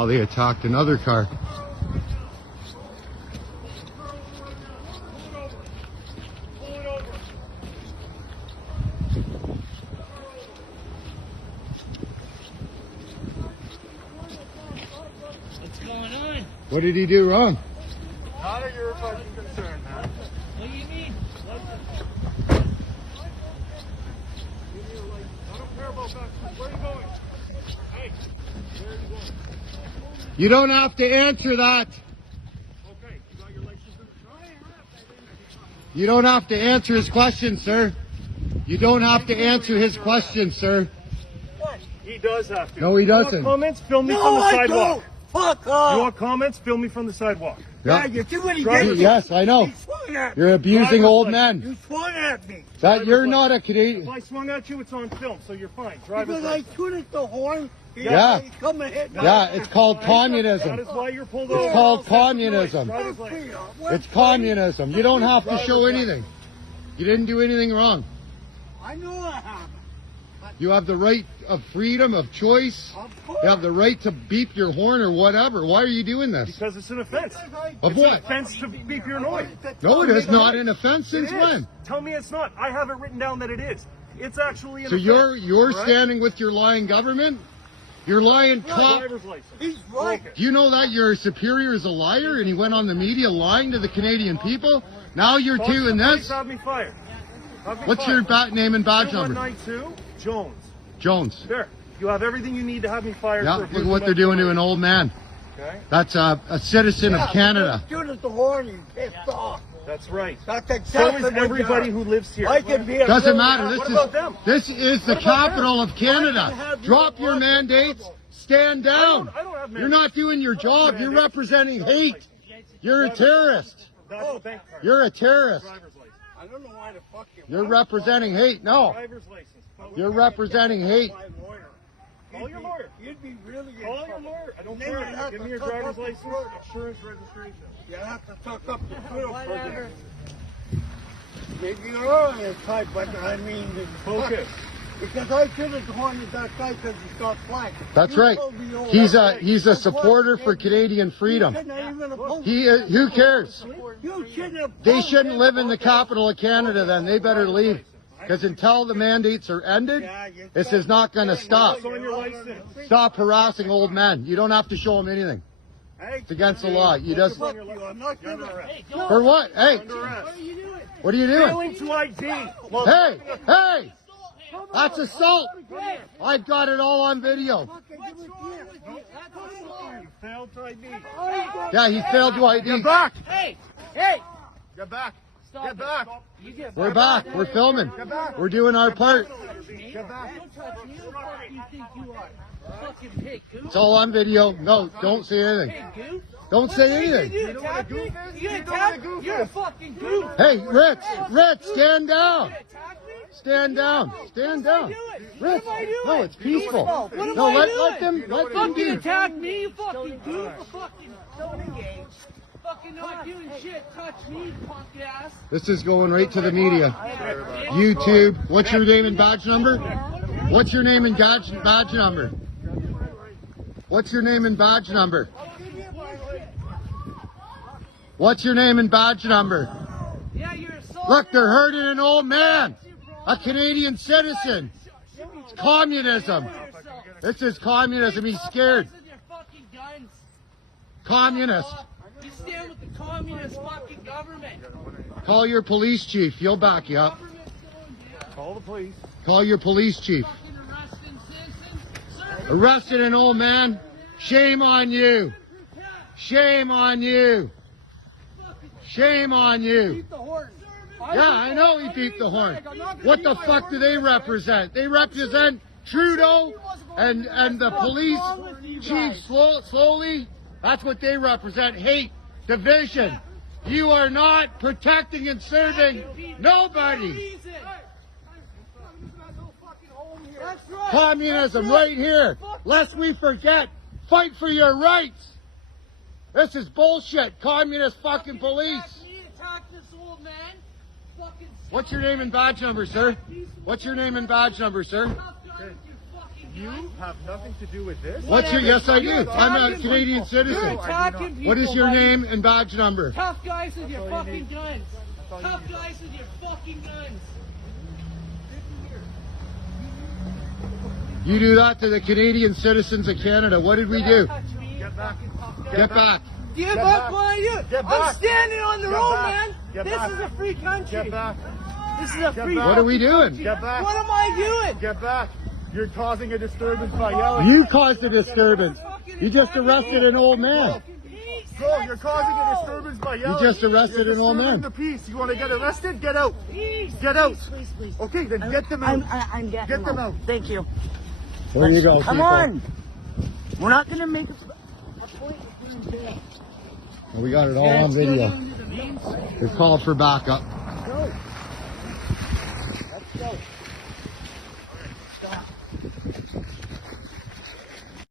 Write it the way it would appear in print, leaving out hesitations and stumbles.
Now they attacked another car. What's going on? What did he do wrong? None of your fucking concern, man. What do you mean? I don't care about that. Where are you going? Hey, where are you going? You don't have to answer that. Okay, you got your license? You don't have to answer his question, sir. You don't have to answer his question, sir. He does have to. No, he You want doesn't. comments? Film me from the sidewalk. Fuck You off! want comments? Film me from the sidewalk. Yeah, you see what he Drive did? it. Yes, I know. He swung at me. You're abusing Driver's old license. men. You swung at me. That you're Driver's not a If Canadian. I swung at you, it's on film, so you're fine. Driver's Because I license. tooted the horn. Yeah. He come and hit me. Yeah, it's called That communism. is why you're pulled It's over. called communism. Driver's license. It's communism. You don't have to show anything. You didn't do anything wrong. I know I have. You have the right of freedom of choice. Of course. You have the right to beep your horn or whatever. Why are you doing this? Because it's an offense. Of It's an what? offense to beep your noise. No, it is not an offense It since is. when? Tell me it's not. I have it written down that it is. It's actually an So offense. you're Right? standing with your lying government? Your lying cop? Driver's license. He's right. Okay. Do you know that your superior is a liar and he went on the media lying to the Canadian people? Now you're Call doing the police, this? Have me fired. Have me What's fired. your name and badge number? 192 Jones. Jones. There. You have everything you need to have me fired. Yeah, for look at what they're doing to an old man. Okay. That's a citizen of Canada. You tooted the horn. You pissed off. That's right. That's So exactly is what everybody you who lives here. I can be a Doesn't real matter. guy. This What is about them? this is the What about capital of Canada. have Drop your your own mandates. trouble. Stand down. I don't have You're not doing your job. You're representing hate. You're a terrorist. That's a bank card. You're a terrorist. Driver's license. I don't know why the fuck you You're representing hate. No, Driver's license. you're representing hate. my lawyer. Call your lawyer. You'd be really in Call your trouble. lawyer. I don't Then you'd care. have Give to me your tuck driver's up your license, throat. insurance, registration. You have to tuck up your throat. Whatever. Maybe you're on this type, but I mean, Focus. because I should have wanted that guy because he's got flack. That's You right. told me all He's that. a supporter for Canadian freedom. You shouldn't have even opposed Who cares? You shouldn't have They opposed shouldn't him. live in the capital of Canada. Then they better leave. Because until the mandates are ended, this is not going to stop. What's on your license? Stop harassing old men. You don't have to show them anything. It's against the law. You just Fuck you, I'm not You're gonna. under arrest. for what? Hey, Under arrest. what are you doing? Failing to ID. Hey, hey, that's assault. I've got it all on video. You failed to ID. Yeah, he failed to ID. Get back. Hey! Hey! Get back. Stop Get back. You get We're back. We're filming. We're doing our part. Get back. Don't touch me. Who the fuck do you think you are? Fucking pig, goof. It's all on video. No, don't say anything. Pig, goof. Don't say anything. You attack me? You attack me? You're a fucking goof. Hey, Rich, stand down. You attack me? Stand down. Stand down. Rich, What am I doing? no, it's peaceful. What am No, I let doing? them Fucking do. attack me, you fucking goof. Fucking fucking not doing shit. Touch me, punk ass. This is going right to the media. YouTube. What's your name and badge number? What's your name and badge number? What's your name and badge number? What's your name and badge number? Yeah, you're assaulting. Look, they're hurting an old man, a Canadian citizen. It's communism. This is communism. He's scared. Your fucking guns. Communist. You stand with the communist fucking government. Call your police chief. He'll back you up. Government's going down. Call the police. Call your police chief. Fucking arresting citizens. Sir, Arrested an old man. Shame on you. Shame on you. Shame on you. The horn. Yeah, I know he beat the horn. What the fuck do they represent? They represent Trudeau and the police chief slowly. That's what they represent. Hate, division. You are not protecting and serving nobody. That's right. Communism right here. Lest we forget, fight for your rights. This is bullshit. Communist fucking police. Attack this old man. Fucking What's your name and badge number, sir? What's your name and badge number, sir? tough guy with your fucking You have nothing to do with this. What's your? Yes, I do. I'm a Canadian citizen. You're attacking people. What is your buddy. name and badge number? Tough guys with your fucking guns. Tough guys with your fucking guns. You do that to the Canadian citizens of Canada. What did we do? Touch me, Get back. fucking tough guy. Get back. Give Get up back. what you. Get I'm back. standing on the Get road, back. man. Get This back. is a free country. Get back. This is a free back. What are we fucking doing? country. Get back. What am I doing? Get back. You're causing a disturbance by yelling. You caused a disturbance. You just arrested an old man. Go, you're causing a disturbance by yelling. just arrested You're an old disturbing man. the peace. You want to get arrested? Get out. Peace. Get out. Please. Okay, then get them out. I'm getting Get them out. Thank you. There you go. Come people. on. We're not going to make a point. And we got it all on video. We called for backup. Go. Let's go.